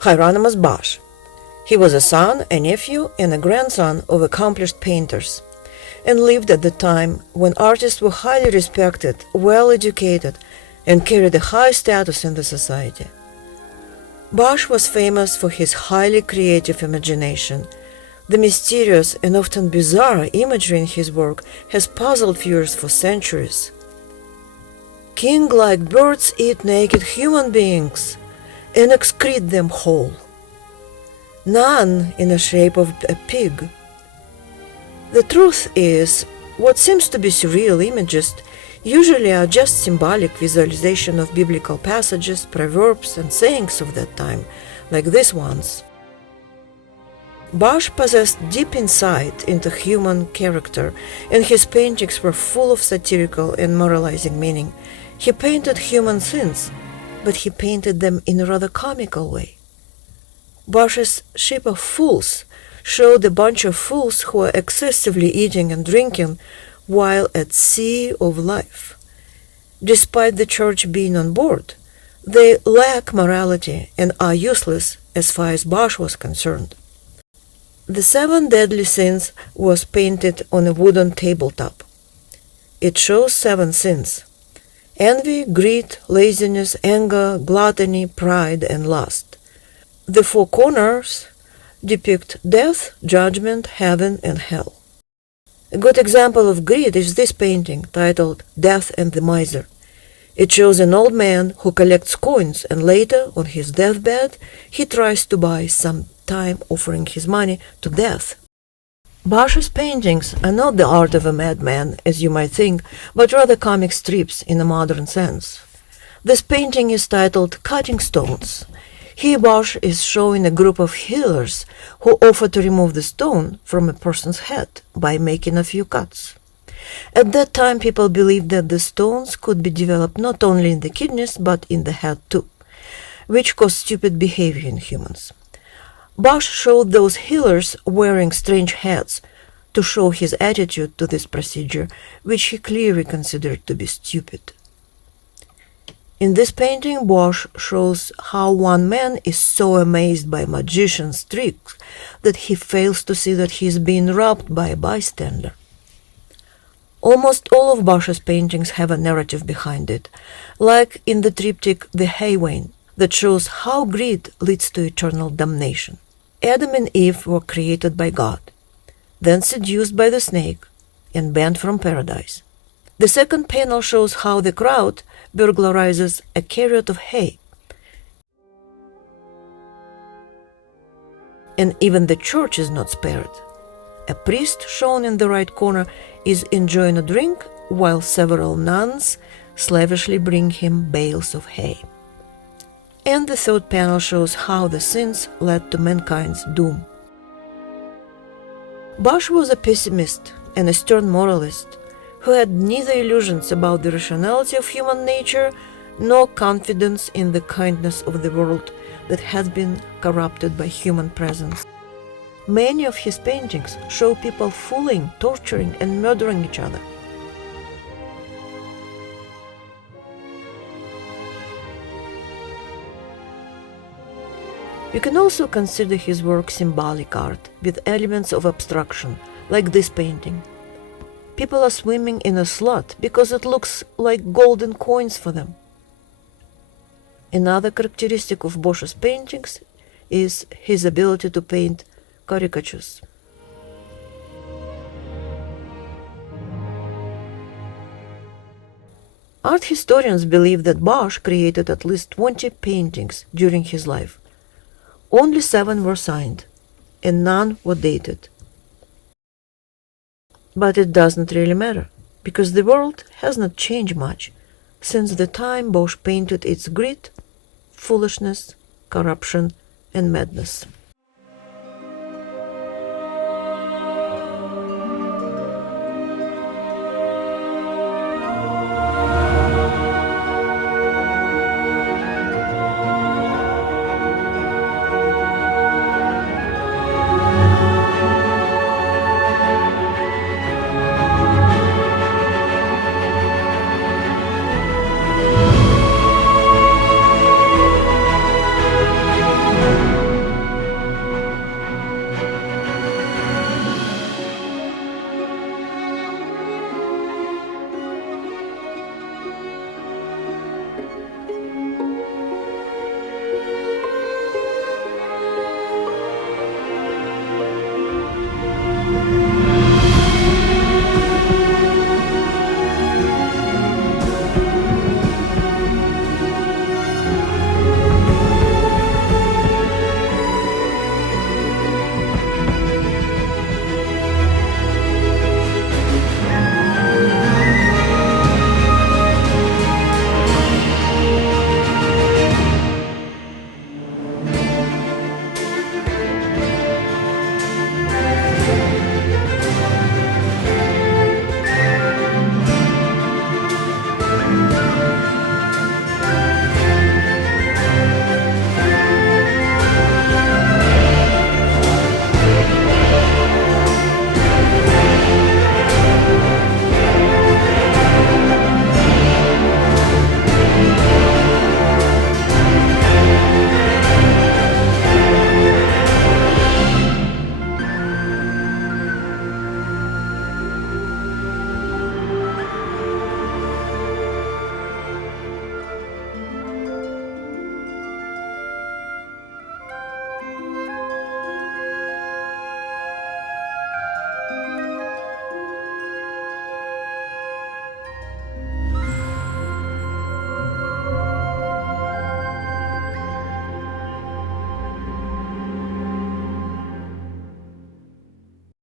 Hieronymus Bosch. He was a son, a nephew, and a grandson of accomplished painters, and lived at the time when artists were highly respected, well-educated, and carried a high status in the society. Bosch was famous for his highly creative imagination. The mysterious and often bizarre imagery in his work has puzzled viewers for centuries. King-like birds eat naked human beings and excrete them whole. None in the shape of a pig. The truth is, what seems to be surreal images usually are just symbolic visualization of biblical passages, proverbs, and sayings of that time, like these ones. Bosch possessed deep insight into human character, and his paintings were full of satirical and moralizing meaning. He painted human sins, but he painted them in a rather comical way. Bosch's Ship of Fools showed a bunch of fools who are excessively eating and drinking while at sea of life. Despite the church being on board, they lack morality and are useless as far as Bosch was concerned. The 7 deadly sins was painted on a wooden tabletop. It shows 7 sins: envy, greed, laziness, anger, gluttony, pride, and lust. The 4 corners depict death, judgment, heaven, and hell. A good example of greed is this painting, titled Death and the Miser. It shows an old man who collects coins, and later, on his deathbed, he tries to buy some time, offering his money to death. Bosch's paintings are not the art of a madman, as you might think, but rather comic strips in a modern sense. This painting is titled Cutting Stones. Here Bosch is showing a group of healers who offer to remove the stone from a person's head by making a few cuts. At that time, people believed that the stones could be developed not only in the kidneys but in the head too, which caused stupid behavior in humans. Bosch showed those healers wearing strange hats to show his attitude to this procedure, which he clearly considered to be stupid. In this painting, Bosch shows how one man is so amazed by magician's tricks that he fails to see that he is being robbed by a bystander. Almost all of Bosch's paintings have a narrative behind it, like in the triptych The Hay Wain, that shows how greed leads to eternal damnation. Adam and Eve were created by God, then seduced by the snake and banned from paradise. The second panel shows how the crowd burglarizes a carrot of hay. And even the church is not spared. A priest, shown in the right corner, is enjoying a drink while several nuns slavishly bring him bales of hay. And the third panel shows how the sins led to mankind's doom. Bosch was a pessimist and a stern moralist who had neither illusions about the rationality of human nature nor confidence in the kindness of the world that has been corrupted by human presence. Many of his paintings show people fooling, torturing, and murdering each other. You can also consider his work symbolic art, with elements of abstraction, like this painting. People are swimming in a slot because it looks like golden coins for them. Another characteristic of Bosch's paintings is his ability to paint caricatures. Art historians believe that Bosch created at least 20 paintings during his life. Only 7 were signed, and none were dated. But it doesn't really matter, because the world has not changed much since the time Bosch painted its greed, foolishness, corruption, and madness.